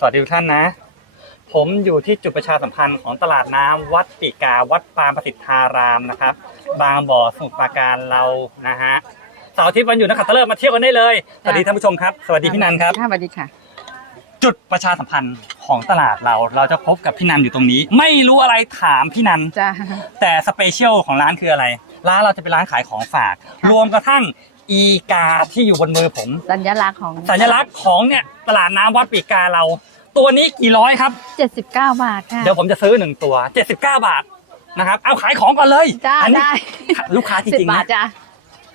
สวัสดีทุกท่านนะ ผมอยู่ที่จุดประชาสัมพันธ์ของตลาดน้ำวัดปิกา วัดปางประสิทธารามนะครับ บางบ่อสมุทรปราการเรานะฮะเสาร์อาทิตย์วันหยุดนักขัตฤกษ์มาเที่ยวกันได้เลย สวัสดีท่านผู้ชมครับ สวัสดีพี่นันครับค่ะสวัสดีค่ะ จุดประชาสัมพันธ์ของตลาดเรา เราจะพบกับพี่นันอยู่ตรงนี้ ไม่รู้อะไรถามพี่นัน จ้าแต่สเปเชียลของร้านคืออะไร ร้านเราจะเป็นร้านขายของฝาก รวมกระทั่งอีกาที่อยู่บนมือผม สัญลักษณ์ของสัญลักษณ์ของเนี่ยตลาดน้ำวัดปีกาเรา ตัวนี้กี่ร้อยครับ 79 บาทค่ะ เดี๋ยวผมจะซื้อหนึ่งตัว 79 บาทนะครับ เอาขายของก่อนเลยจ้าอันนี้ได้ ลูกค้าจสิบริงๆบานะทจ้า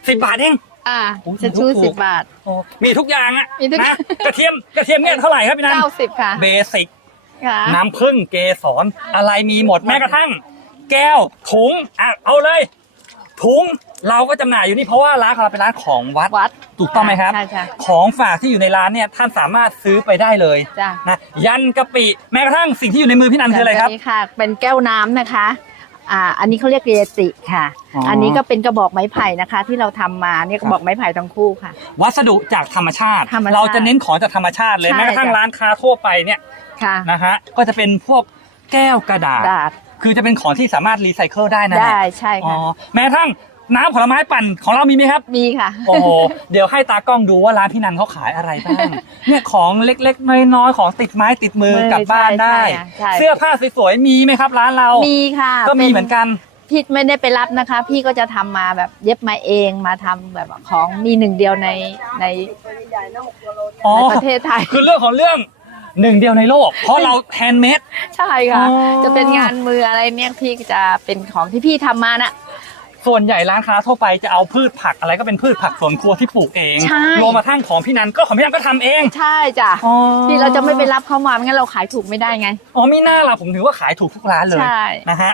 สิบบาทเอง อ่าโอ้ยจะชูถูกๆสิบบาท โอ้มีทุกอย่างอะมีทุกนะกระเทียมกระเทียมเนี่ยเท่าไหร่ครับพี่นันเก้าสิบค่ะเบสิก ค่ะ น้ำผึ้งเกสรอะไรมีหมดแม้กระทั่ง แก้วถุงอะเอาเลย ถุงเราก็จำหน่ายอยู่นี่เพราะว่าร้านของเราเป็นร้านของวัด วัดถูกต้องไหมครับ ใช่ใช่ ของฝากที่อยู่ในร้านเนี่ยท่านสามารถซื้อไปได้เลยจ้านะยันกะปิแม้กระทั่งสิ่งที่อยู่ในมือพี่นันคืออะไรครับ นนี้ค่ะ เป็นแก้วน้ำนะคะ อ่า อันนี้เขาเรียกเรติค่ะ อ๋ออั อันนี้ก็เป็นกระบอกไม้ไผ่นะคะ ที่เราทำมาเนี่ยกระบอกไม้ไผ่ทั้งคู่ค่ะ วัสดุจากธรรมชาติ ธรรมชาติเราจะเน้นของจากธรรมชาติเลยใช่แม้กระทั่งจ้ะ ร้านค้าทั่วไปเนี่ยค่ะนะฮะก็จะเป็นพวกแก้วกระดาษดาด คือจะเป็นของที่สามารถรีไซเคิลได้นะได้ใช่อ๋อค่ะแม้กระทั่งน้ำผลไม้ปั่นของเรามีไหมครับ มีค่ะ โอ้โห เดี๋ยวให้ตากล้องดูว่าร้านพี่นันเขาขายอะไรบ้าง เนี่ยของเล็กๆ น้อยๆ ของติดไม้ติดมือมือกลับบ้านได้ ใช่ใช่ เสื้อผ้าสวยๆ มีไหมครับ ร้านเรา มีค่ะก็มีป็เหมือนกัน พี่ไม่ได้ไปรับนะคะ พี่ก็จะทำมาแบบเย็บมาเองมาทำแบบของมีหนึ่งเดียวในในอ๋อ ในประเทศไทย คือเรื่องของเรื่อง หนึ่งเดียวในโลก เพราะเราแฮนด์เมด ใช่ค่ะ อ๋อ จะเป็นงานมืออะไรเนี่ยพี่จะเป็นของที่พี่ทำมาน่ะส่วนใหญ่ร้านค้าทั่วไปจะเอาพืชผักอะไรก็เป็นพืชผักสวนครัวที่ปลูกเองใช่ รวมมาทั้งของพี่นันก็ของพี่นันก็ทำเองใช่จ้ะอ๋อที่เราจะไม่ไปรับเขามาไม่งั้นเราขายถูกไม่ได้ไง อ๋อมีหน้าล่ะผมถือว่าขายถูกทุกร้านเลยใช่ นะฮะ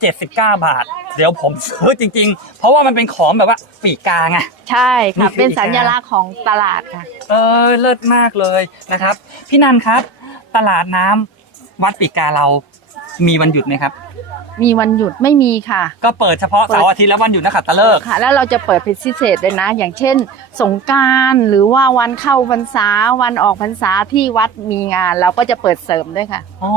79 บาท เดี๋ยวผมซื้อจริง ๆ เพราะว่ามันเป็นของแบบว่าปีกกาไง ใช่นี่ค่ะคือ เป็นสัญลักษณ์ของตลาดค่ะ เออเลิศมากเลยนะครับ พี่นันครับ ตลาดน้ำวัดปีกาเรามีวันหยุดไหมครับ มีวันหยุดไม่มีค่ะ ก็เปิดเฉพาะเสาร์อาทิตย์และวันหยุดนักขัตฤกษ์ค่ะ แล้วเราจะเปิดเป็นพิเศษเลยนะ อย่างเช่น สงกรารหรือว่าวันเข้าพรรษาวันออกพรรษาที่วัดมีงาน เราก็จะเปิดเสริมด้วยค่ะ อ๋อ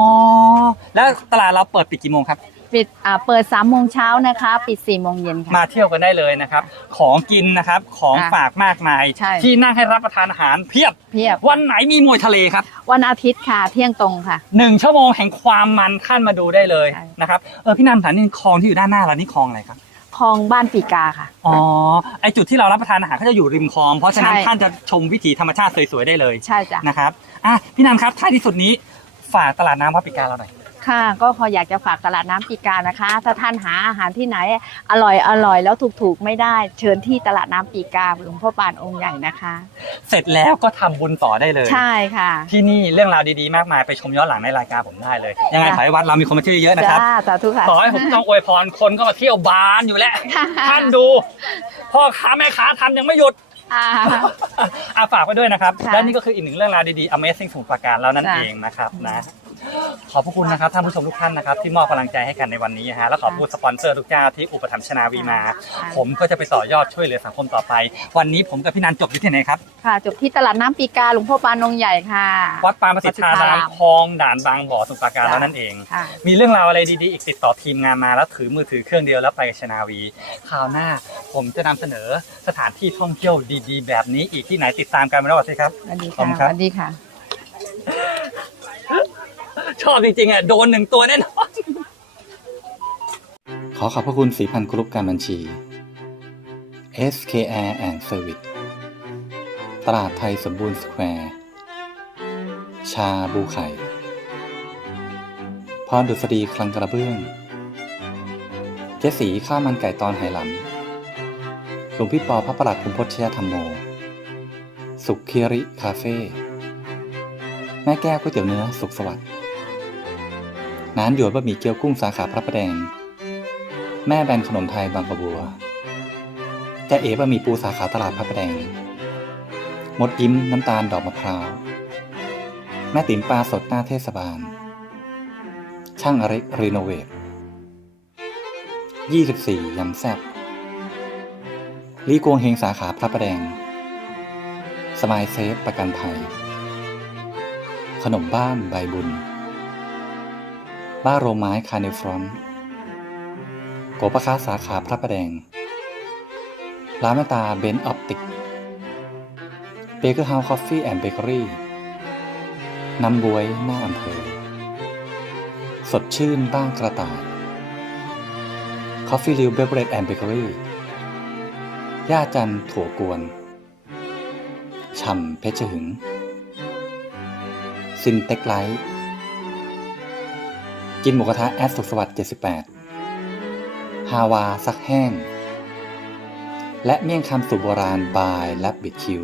แล้วตลาดเราเปิดปิดกี่โมงครับ ปิดอ่าเปิด3ามโมงเช้านะคะ ปิด4ี่โมงเย็นค่ะ มาเที่ยวกันได้เลยนะครับ ของกินนะครับของค่ะฝากมากมาย ใช่ ที่นั่งให้รับประทานอาหารเพียบ เพียบวันไหนมีมวยทะเลครับวันอาทิตย์ค่ะ เที่ยงตรงค่ะ หนึ่งชั่วโมงแห่งความมันขั้นมาดูได้เลยใช่ นะครับเออพี่นันถามนี่คลองที่อยู่ด้านหน้าเรานี่คลองอะไรครับคลองบ้านปีกาค่ะ อ๋อไอจุดที่เรารับประทานอาหารก็จะอยู่ริมคลองเพราะฉะนั้นใช่ ท่านจะชมวิถีธรรมชาติสวยๆได้เลยใช่จ้ะนะครับอะพี่นันครับท้ายที่สุดนี้ฝากตลาดน้ำวัดปิกาเราหน่อย ค่ะก็ขออยากจะฝากตลาดน้ำปีกานะคะ ถ้าท่านหาอาหารที่ไหนอร่อยอร่อยแล้วถูกๆไม่ได้ เชิญที่ตลาดน้ำปีกาหลวงพ่อปานองค์ใหญ่นะคะ เสร็จแล้วก็ทำบุญต่อได้เลย ใช่ค่ะ ที่นี่เรื่องราวดีๆมากมายไปชมย้อนหลังในรายการผมได้เลย ยังไงขอให้วัดเรามีคนมาเที่ยวเยอะๆนะครับ จ้าสาธุค่ะ ขอให้ผมต้องอวยพรคนก็มาเที่ยวบานอยู่แล้วท่านดูพ่อค้าแม่ค้าทำยังไม่หยุด อ่า อาฝากไว้ด้วยนะครับ ค่ะและนี่ก็คืออีกหนึ่งเรื่องราวดีๆ Amazing สมุทรปราการแล้วนั่นจ้ะ เองนะครับนะ ขอบพระคุณนะครับท่านผู้ชมทุกท่านนะครับที่มอบกำลังใจให้กันในวันนี้ฮะและขอบคุณสปอนเซอร์ทุกเจ้าที่อุปถัมภ์ชนาวีมา ผมก็จะไปต่อยอดช่วยเหลือสังคมต่อไป วันนี้ผมกับพี่นันจบอยู่ที่ไหนครับค่ะ จบที่ตลาดน้ำปีกาหลวงพ่อปานองค์ใหญ่ค่ะ วัดปางประสิทธารามคลองด่านบางบ่อสมุทรปราการแล้วนั่นเอง ค่ะ มีเรื่องราวอะไรดีๆ อีกติดต่อทีมงานมาแล้วถือมือถือเครื่องเดียวแล้วไปกับชนาวีคราวหน้าผมจะนำเสนอสถานที่ท่องเที่ยวดีๆ แบบนี้อีกที่ไหนติดตามกันไม่รอดสิครับ สวัสดีขอบค่ะคุณครับสวัสดีค่ะ ชอบจริงๆอะโดนหนึ่งตัวแน่นอน ขอขอบพระคุณสีพันกรุ๊ปการบัญชี SKR and Service ตลาดไทยสมบูรณ์สแควร์ ชาบูไข่พรดุษฎีคลังกระเบื้อง เจสีข้าวมันไก่ตอนไหหลำหลวงพี่ปอพระประหลัดภูมิพจน์ชยธรรมโม สุขคีริคาเฟ่ แม่แก้วก๋วยเตี๋ยวเนื้อสุขสวัสดิ์ น้านหยวนบะหมี่เกี๊ยวกุ้งสาขาพระประแดง แม่แบนขนมไทยบางกระบัวจะเอ๋บะหมี่ปูสาขาตลาดพระประแดง มดยิ้มน้ำตาลดอกมะพร้าว แม่ติ๋มปลาสดหน้าเทศบาล ช่างอร็กรีโนเวท24ยำแซบลีกวงเฮงสาขาพระประแดง สมายเซฟประกันภัย ขนมบ้านใบบุญ บ้านโรงไม้คาร์เนฟรอนโกปะค้าสาขาพระประแดง ร้านแม่ตาเบนออปติกเบเกอร์เฮาส์คอฟฟี่แอนด์เบเกอรี่น้ำบวยหน้าอำเภอ สดชื่นบ้างกระต่าย คอฟฟี่ริวเบเบรดแอนด์เบเกอรี่ย่าจันถั่วกวน ช่ำเพชรหึง ซินเต็กไลท์ กินหมูกระทะแอดสุขสวัสดิ์78 ฮาวาซักแห้ง และเมี่ยงคำสูตรโบราณบายและบิดคิว